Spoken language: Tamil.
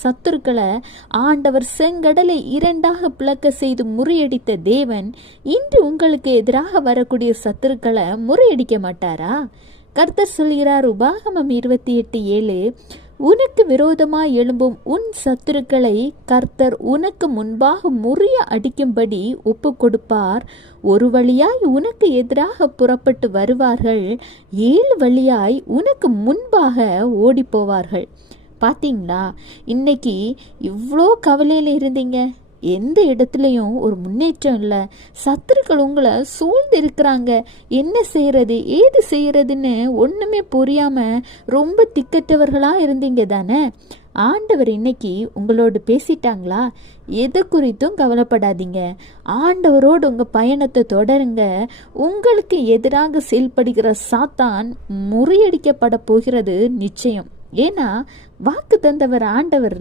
சத்துருக்களை ஆண்டவர் செங்கடலை இரண்டாக பிளக்க செய்து முறியடித்த தேவன் இன்று உங்களுக்கு எதிராக வரக்கூடிய சத்துருக்களை முறியடிக்க மாட்டாரா? கர்த்தர் சொல்கிறார், உபாகமம் 28:7, உனக்கு விரோதமாய் எழும்பும் உன் சத்துருக்களை கர்த்தர் உனக்கு முன்பாக முறிய அடிக்கும்படி ஒப்பு கொடுப்பார். ஒரு வழியாய் உனக்கு எதிராக புறப்பட்டு வருவார்கள், 7 வழியாய் உனக்கு முன்பாக ஓடி போவார்கள். பார்த்தீங்களா? இன்னைக்கு இவ்வளோ கவலையில் இருந்தீங்க, எந்த இடத்துலையும் ஒரு முன்னேற்றம் இல்லை, சத்துருக்கள் உங்களை சூழ்ந்து இருக்கிறாங்க, என்ன செய்யறது ஏது செய்யறதுன்னு ஒன்றுமே புரியாமல் ரொம்ப திக்கற்றவர்களாக இருந்தீங்க தானே? ஆண்டவர் இன்னைக்கு உங்களோடு பேசிட்டாங்களா? எது குறித்தும் கவலைப்படாதீங்க, ஆண்டவரோடு உங்கள் பயணத்தை தொடருங்க. உங்களுக்கு எதிராக செயல்படுகிற சாத்தான் முறியடிக்கப்பட போகிறது நிச்சயம். ஏன்னா வாக்கு தந்தவர் ஆண்டவர்.